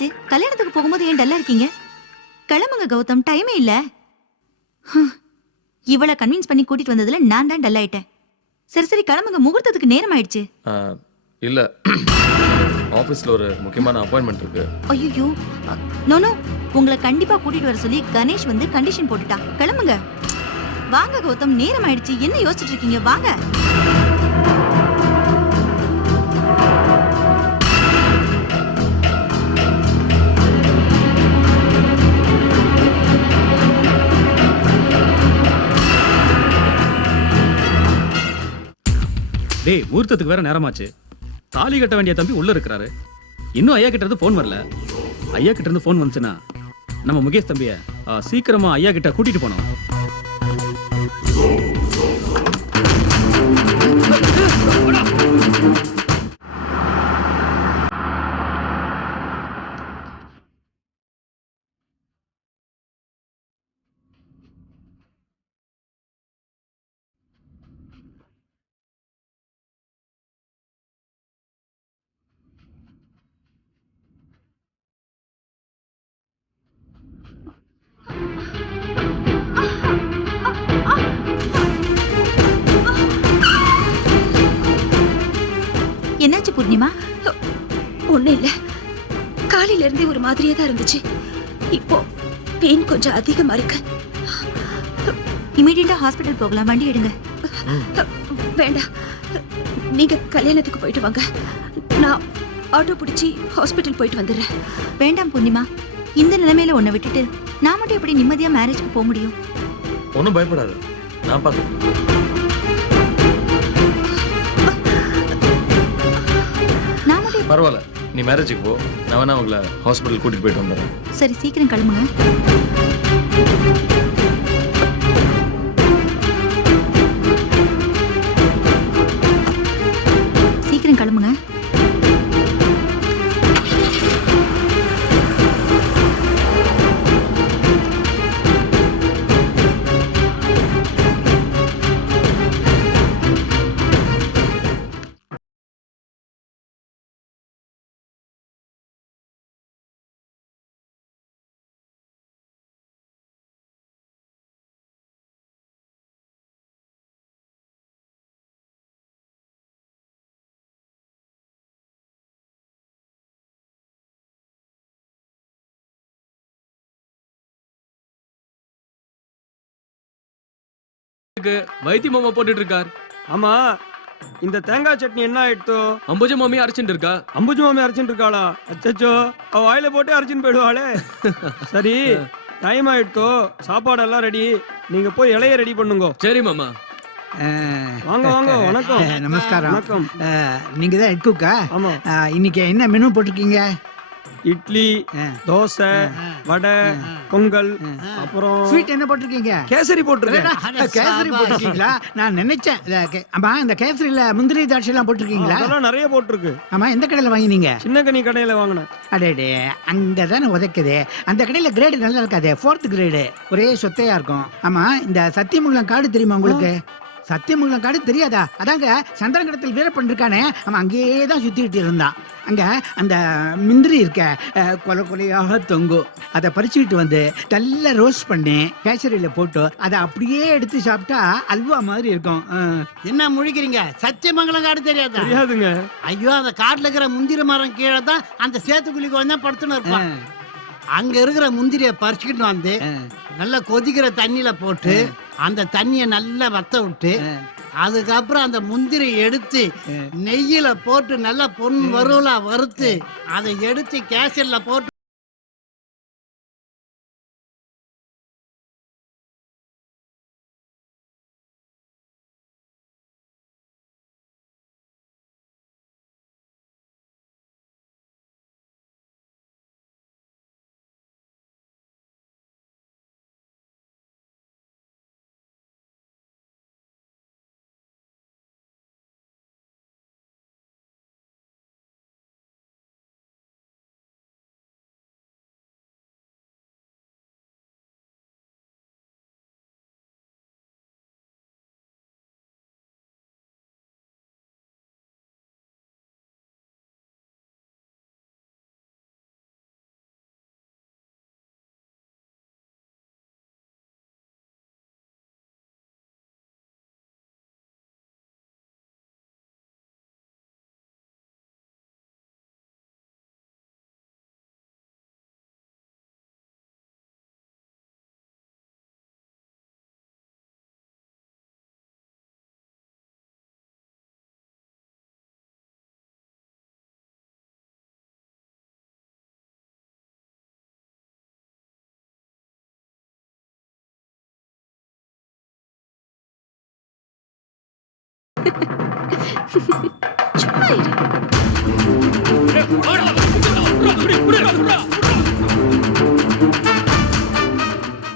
என்னாச்சு? கல்யாணத்துக்கு போகும்போது ஏன் டல்லா இருக்கீங்க? கிளம்புங்க கௌதம், டைமே இல்ல. இவள கன்வின்ஸ் பண்ணி கூட்டிட்டு வந்ததுல நான் தான் டல் ஆயிட்டேன். சரி சரி கிளம்புங்க, முகூர்த்தத்துக்கு நேரம் ஆயிடுச்சு. இல்ல ஆபீஸ்ல ஒரு முக்கியமான அப்பாயின்மெண்ட் இருக்கு. ஐயோ, நோ நோ, உங்களை கண்டிப்பா கூட்டிட்டு வர சொல்லி கணேஷ் வந்து கண்டிஷன் போட்டுட்டான். கிளம்புங்க. வாங்க கௌதம், நேரம் ஆயிடுச்சு. என்ன யோசிச்சுட்டு இருக்கீங்க? வாங்க. டேய், முகூர்த்தத்துக்கு வேற நேரமாச்சு. தாலி கட்ட வேண்டிய தம்பி உள்ள இருக்கிறாரு. இன்னும் ஐயா கிட்ட இருந்து போன் வரல. ஐயா கிட்ட இருந்து போன் வந்துச்சுன்னா நம்ம முகேஷ் தம்பிய சீக்கிரமா ஐயா கிட்ட கூட்டிட்டு போனோம். என்னாச்சு பூர்ணிமா? ஒண்ணு இல்ல, காலையில இருந்தே ஒரு மாதிரியே தான் இருந்துச்சு. இப்போ பெயின் கொஞ்சம் அதிகமா இருக்கு. இமீடியட்டா ஹாஸ்பிடல் போகலாம். வண்டி எடுங்க. வேண்டாம், நீங்க கல்யாணத்துக்கு போயிட்டு வாங்க. நான் ஆட்டோ பிடிச்சி ஹாஸ்பிட்டல் போயிட்டு வந்துடுறேன். வேண்டாம் பூர்ணிமா, இந்த நிலைமையில உன்னை விட்டுட்டு நான் மட்டும் எப்படி நிம்மதியா மேரேஜ்க்கு போக முடியும்? ஒன்றும் பயப்படாது, நான் பார்த்துக்கிறேன். நான் மட்டும் பரவாயில்ல, நீ மேரேஜுக்கு போ. நான் வேணா உங்களை ஹாஸ்பிட்டல் கூட்டிட்டு போயிட்டு வந்துடுறேன். சரி, சீக்கிரம் கிளம்புங்க. சீக்கிரம் கிளம்புங்க. வைத்தி மாமா போட்டுட்டு இருக்கார். ஆமா, இந்த தேங்காய் சட்னி என்ன ஆயிடுத்தோ? அம்புஜ மாமி அரைச்சிட்டு இருக்கா. அம்புஜி மாமி அரைச்சிட்டு இருக்காளா? அச்சச்சோ, அவ வாயில போட்டு அரைச்சின்னு போயிடுவாளே. சரி, டைம் ஆயிடுத்தோ, சாப்பாடெல்லாம் ரெடி. நீங்க போய் இலைய ரெடி பண்ணுங்க. சரி மாமா. வாங்க வாங்க. வணக்கம். நமஸ்காரம். வணக்கம். நீங்க தான் ஹெட் குக்கா? ஆமா. இன்னைக்கு என்ன மெனு போட்டிருக்கீங்க? இட்லி, தோசை, வடை, பொங்கல், அப்புறம் ஸ்வீட் என்ன போட்டிருக்கீங்க? கேசரி போட்டிருக்கேன். கேசரி போட்டிருக்கீங்களா? நான் நினைச்சேன். ஆமா, இந்த கேசரியில முந்திரி திராட்சை எல்லாம் போட்டிருக்கீங்களா? அதெல்லாம் நிறைய போட்டிருக்கு. ஆமா, எந்த கடையில வாங்கினீங்க? சின்ன கனி கடையில வாங்கினேன். அடே, அங்கதானே உதைக்குது. அந்த கடையில கிரேடு நல்லா இருக்காது, 4th கிரேடு, ஒரே சொத்தையா இருக்கும். ஆமா, இந்த சத்தியமங்கலம் காடு தெரியுமா உங்களுக்கு? சத்தியமங்கலம் காடு தெரியாதா? அதாங்க சந்திரங்கடத்தில் வீரப்பன் இருக்கானே, அவன் அங்கேயே தான் சுத்திட்டு இருந்தான். அங்க அந்த முந்திரி இருக்க கொலை கொலையாக தொங்கும். அதை பறிச்சுக்கிட்டு வந்து நல்லா ரோஸ்ட் பண்ணி கேசரியில போட்டு அதை அப்படியே எடுத்து சாப்பிட்டா அல்வா மாதிரி இருக்கும். என்ன முழிக்கிறீங்க? சத்தியமங்கலம் காடு தெரியாதா? தெரியாதுங்க. ஐயோ, அந்த காட்டுல இருக்கிற முந்திரி மரம் கீழே தான் அந்த சேத்துக்குழிக்கு வந்து படுத்துன்னு இருப்பான். அங்க இருக்கிற முந்திரிய பறிச்சுக்கிட்டு வந்து நல்லா கொதிக்கிற தண்ணியில போட்டு அந்த தண்ணிய நல்லா வத்த விட்டு அதுக்கப்புறம் அந்த முந்திரி எடுத்து நெய்யில போட்டு நல்லா பொன் வறுவலா வறுத்து அதை எடுத்து கேசரில போட்டு போலாம்